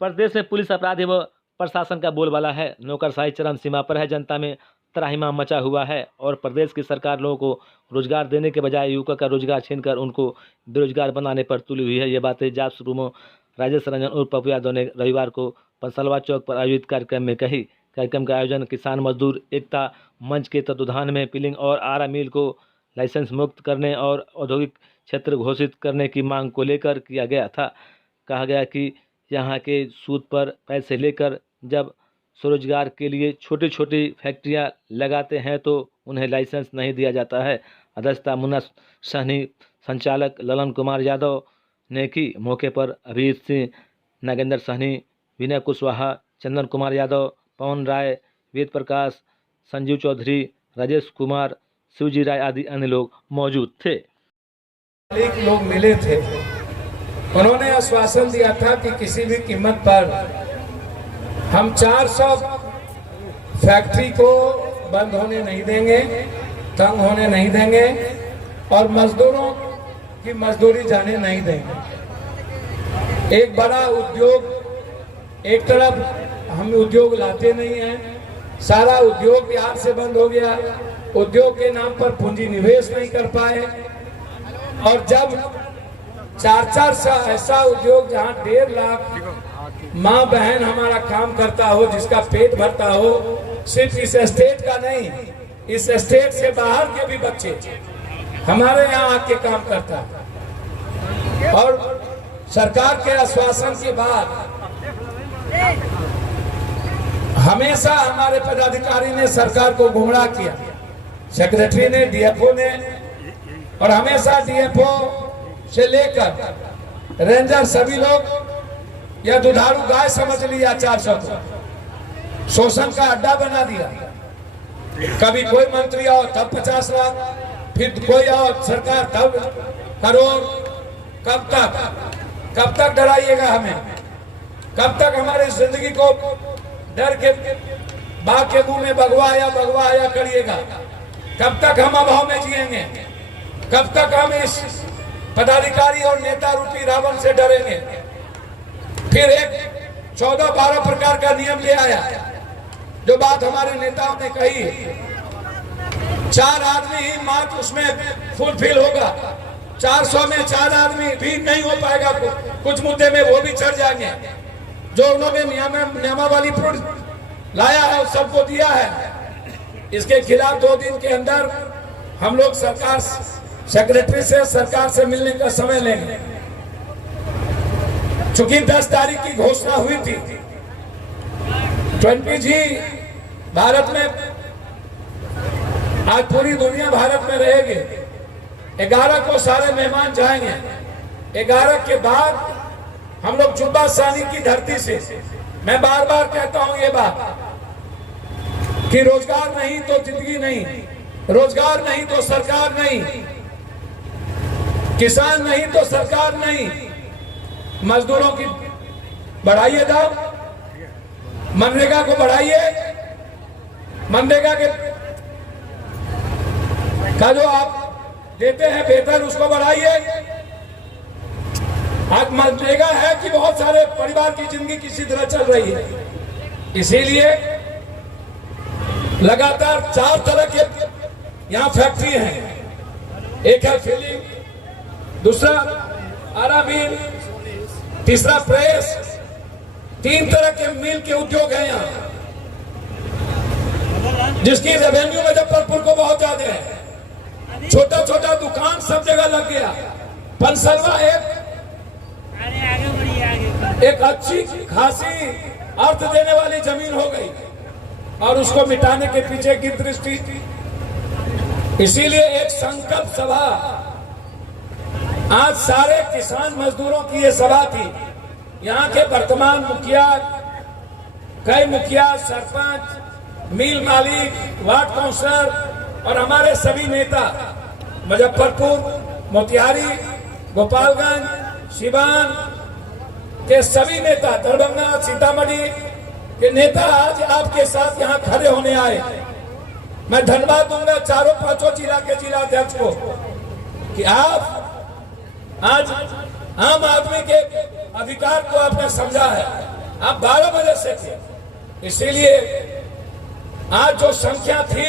प्रदेश में पुलिस अपराधी व प्रशासन का बोलबाला है। नौकरशाही चरम सीमा पर है। जनता में त्राहिमाम मचा हुआ है और प्रदेश की सरकार लोगों को रोजगार देने के बजाय युवकों का रोजगार छीनकर उनको बेरोजगार बनाने पर तुली हुई है। ये बातें जाप सुप्रीमो राजेश रंजन उर्फ पप्पू यादव ने रविवार को पंसलवा चौक पर आयोजित कार्यक्रम में कही। कार्यक्रम का आयोजन किसान मजदूर एकता मंच के तत्वाधान में पिलिंग और आरा मिल को लाइसेंस मुक्त करने और औद्योगिक क्षेत्र घोषित करने की मांग को लेकर किया गया था। कहा गया कि यहाँ के सूद पर पैसे लेकर जब स्वरोजगार के लिए छोटी छोटी फैक्ट्रियाँ लगाते हैं तो उन्हें लाइसेंस नहीं दिया जाता है। अध्यक्षता मुन्ना सहनी संचालक ललन कुमार यादव ने की। मौके पर अभिजीत सिंह, नागेंद्र सहनी, विनय कुशवाहा, चंदन कुमार यादव, पवन राय, वेद प्रकाश, संजीव चौधरी, राजेश कुमार, शिवजी राय आदि अन्य लोग मौजूद थे। एक लोग मिले थे, उन्होंने आश्वासन दिया था कि किसी भी कीमत पर हम 400 फैक्ट्री को बंद होने नहीं देंगे, तंग होने नहीं देंगे और मजदूरों की मजदूरी जाने नहीं देंगे। एक बड़ा उद्योग, एक तरफ हम उद्योग लाते नहीं हैं, सारा उद्योग बिहार से बंद हो गया, उद्योग के नाम पर पूंजी निवेश नहीं कर पाए और जब 4-4 ऐसा उद्योग जहां 1.5 लाख माँ बहन हमारा काम करता हो, जिसका पेट भरता हो, सिर्फ इस स्टेट का नहीं, इस स्टेट से बाहर के भी बच्चे हमारे यहाँ आके काम करता है और सरकार के आश्वासन के बाद हमेशा हमारे पदाधिकारी ने सरकार को गुमराह किया, सेक्रेटरी ने, डीएफओ ने, और हमेशा डीएफओ से लेकर रेंजर सभी लोग यह दुधारू गाय समझ लिया। 400 को शोषण का अड्डा बना दिया। कभी कोई मंत्री आओ तब 50 लाख, फिर कोई आओ सरकार तब करोड़। कब तक डराइएगा हमें? कब तक हमारी जिंदगी को डर के बाघ के मुंह में बगवाया करिएगा? कब तक हम अभाव में जिएंगे? कब तक हम इस पदाधिकारी और नेता रूपी रावण से डरेंगे? फिर एक 14-12 प्रकार का नियम ले आया। जो बात हमारे नेताओं ने कही, 4 आदमी ही मात्र उसमें फुलफिल होगा। 400 में 4 आदमी भी नहीं हो पाएगा। कुछ मुद्दे में वो भी चढ़ जाएंगे। जो उन्होंने नियमावली लाया है सबको दिया है। इसके खिलाफ 2 दिन के अंदर हम लोग सरकार सेक्रेटरी से सरकार से मिलने का समय लेंगे। चूंकि 10 तारीख की घोषणा हुई थी, 20G भारत में, आज पूरी दुनिया भारत में रहेगी। 11 को सारे मेहमान जाएंगे। 11 के बाद हम लोग जुब्बा सानी की धरती से, मैं बार बार कहता हूं ये बात कि रोजगार नहीं तो जिंदगी नहीं, रोजगार नहीं तो सरकार नहीं, किसान नहीं तो सरकार नहीं। मजदूरों की बढ़ाइए दाम, मनरेगा को बढ़ाइए, मनरेगा के का जो आप देते हैं वेतन उसको बढ़ाइए। आज मनरेगा है कि बहुत सारे परिवार की जिंदगी किसी तरह चल रही है, इसीलिए लगातार 4 तरह के यहाँ फैक्ट्री हैं। एक है फिलिंग, दूसरा आरा मिल, तीसरा प्रेस, 3 तरह के मिल के उद्योग हैं यहाँ, जिसकी रेवेन्यू मुजफ्फरपुर को बहुत ज्यादा है। छोटा छोटा दुकान सब जगह लग गया। पंसलवा एक अच्छी खासी अर्थ देने वाली जमीन हो गई और उसको मिटाने के पीछे की दृष्टि। इसीलिए एक संकल्प सभा, आज सारे किसान मजदूरों की ये सभा थी। यहाँ के वर्तमान मुखिया, कई मुखिया, सरपंच, मिल मालिक, वार्ड काउंसलर और हमारे सभी नेता मुजफ्फरपुर, मोतिहारी, गोपालगंज, सिवान के सभी नेता, दरभंगा, सीतामढ़ी के नेता आज आपके साथ यहाँ खड़े होने आए। मैं धन्यवाद दूंगा 4-5 जिला के जिला अध्यक्ष को कि आप आज आम आदमी के अधिकार को आपने समझा है। आप 12 बजे से थे। इसीलिए आज जो संख्या थी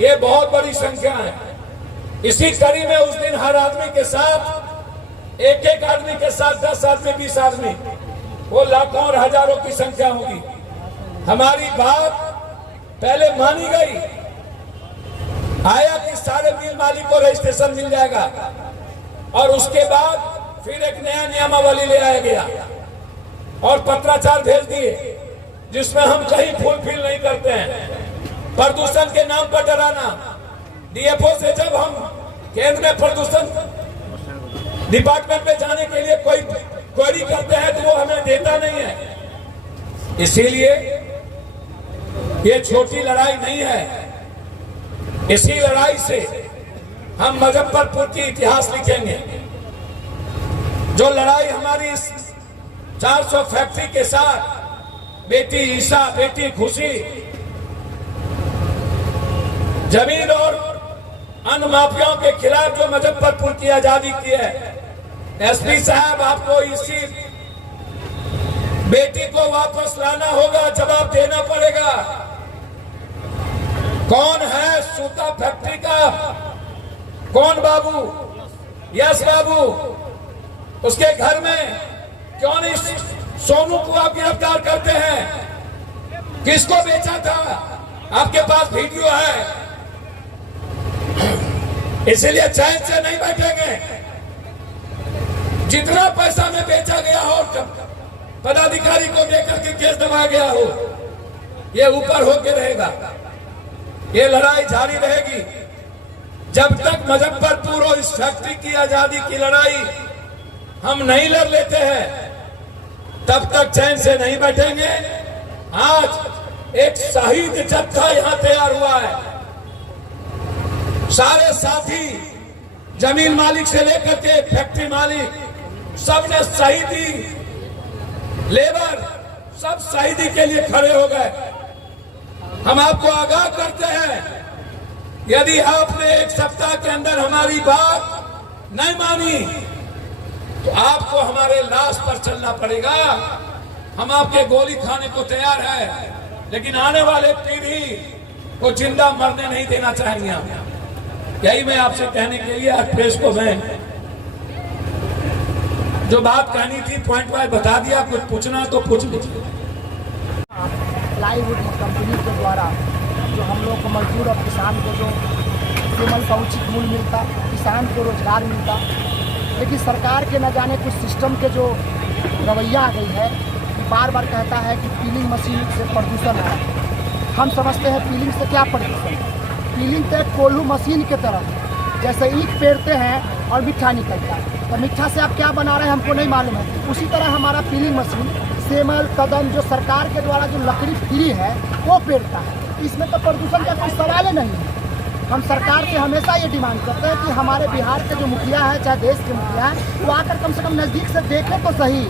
ये बहुत बड़ी संख्या है। इसी कड़ी में उस दिन हर आदमी के साथ, एक एक आदमी के साथ 10 आदमी 20 आदमी, वो लाखों और हजारों की संख्या होगी। हमारी बात पहले मानी गई, आया कि सारे मिल मालिक को रजिस्ट्रेशन मिल जाएगा, और उसके बाद फिर एक नया नियमावली ले आया गया और पत्राचार भेज दिए जिसमें हम कहीं फुलफिल नहीं करते हैं। प्रदूषण के नाम पर डराना। डीएफओ से जब हम केंद्र में प्रदूषण डिपार्टमेंट में जाने के लिए कोई क्वेरी करते हैं तो वो हमें देता नहीं है। इसीलिए ये छोटी लड़ाई नहीं है। इसी लड़ाई से हम मुजफ्फरपुर की इतिहास लिखेंगे। जो लड़ाई हमारी इस 400 फैक्ट्री के साथ, बेटी ईशा, बेटी खुशी, जमीन और अन्य माफियाओं के खिलाफ जो मुजफ्फरपुर की आजादी की है, एसपी साहब आपको इसी बेटी को वापस लाना होगा, जवाब देना पड़ेगा। कौन है सूता फैक्ट्री का, कौन बाबू, यस बाबू, उसके घर में क्यों नहीं सोनू को आप गिरफ्तार करते हैं? किसको बेचा था? आपके पास वीडियो है। इसीलिए चैन से नहीं बैठेंगे। जितना पैसा में बेचा गया हो, पदाधिकारी को देकर के केस दबाया गया हो, ये ऊपर होके रहेगा। ये लड़ाई जारी रहेगी जब तक मुजफ्फरपुर और इस फैक्ट्री की आजादी की लड़ाई हम नहीं लड़ लेते हैं, तब तक चैन से नहीं बैठेंगे। आज एक शहीद जत्था यहां तैयार हुआ है। सारे साथी, जमीन मालिक से लेकर के फैक्ट्री मालिक, सबने शहीदी, लेबर, सब शहीदी के लिए खड़े हो गए। हम आपको आगाह करते हैं, यदि आपने एक सप्ताह के अंदर हमारी बात नहीं मानी तो आपको हमारे लाश पर चलना पड़ेगा। हम आपके गोली खाने को तैयार है, लेकिन आने वाले पीढ़ी को जिंदा मरने नहीं देना चाहेंगे। यही मैं आपसे कहने के लिए आज प्रेस को मैं जो बात कहनी थी पॉइंट वाइज बता दिया। कुछ पूछना तो पूछ लीजिए। प्लाईवुड कंपनी के द्वारा जो हम लोग को मजदूर और किसान को जो केवल का उचित मूल्य मिलता, किसान को रोजगार मिलता, लेकिन सरकार के न जाने कुछ सिस्टम के जो रवैया आ गई है, बार बार कहता है कि पीलिंग मशीन से प्रदूषण है। हम समझते हैं पीलिंग से क्या प्रदूषण है। पीलिंग तो एक कोल्हू मशीन के तरह है, जैसे ईंट पेरते हैं और मिट्ठा निकलता है, तो मिट्ठा से आप क्या बना रहे हैं हमको नहीं मालूम है। उसी तरह हमारा पीलिंग मशीन सेमल, कदम जो सरकार के द्वारा जो लकड़ी फ्री है वो पेरता है। इसमें तो प्रदूषण का कोई सवाल ही नहीं है। हम सरकार से हमेशा ये डिमांड करते हैं कि हमारे बिहार के जो मुखिया है, चाहे देश के मुखिया है, वो आकर कम से कम नज़दीक से देखें तो सही।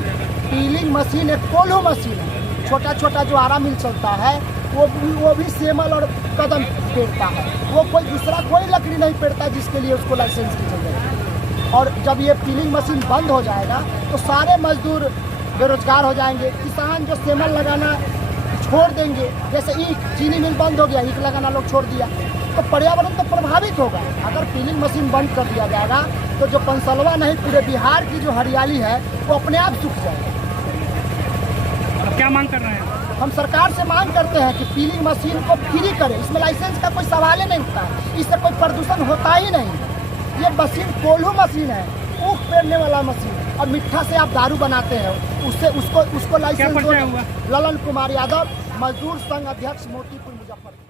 पीलिंग मशीन एक कोल्हू मशीन है। छोटा छोटा जो आरा मिल चलता है वो भी सेमल और कदम पेरता है। वो कोई दूसरा कोई लकड़ी नहीं पेरता जिसके लिए उसको लाइसेंस की जरूरत है। और जब ये पीलिंग मशीन बंद हो जाएगा तो सारे मजदूर बेरोजगार हो जाएंगे। किसान जो सेमल लगाना छोड़ देंगे, जैसे ईंट, चीनी मिल बंद हो गया, ईंट लगाना लोग छोड़ दिया, तो पर्यावरण तो प्रभावित होगा। अगर पीलिंग मशीन बंद कर दिया जाएगा तो जो पंसलवा नहीं पूरे बिहार की जो हरियाली है वो अपने आप सूख जाएगा। अब क्या मांग कर रहे हैं? हम सरकार से मांग करते हैं कि पीलिंग मशीन को फ्री करें। इसमें लाइसेंस का कोई सवाल ही नहीं उठता, इससे कोई प्रदूषण होता ही नहीं। ये मशीन कोल्हू मशीन है, ऊख पेरने वाला मशीन, और मिट्ठा से आप दारू बनाते हैं, उससे उसको लाइसेंस। क्या परिचय हुआ? ललन कुमार यादव, मजदूर संघ अध्यक्ष, मोतीपुर, मुजफ्फरपुर।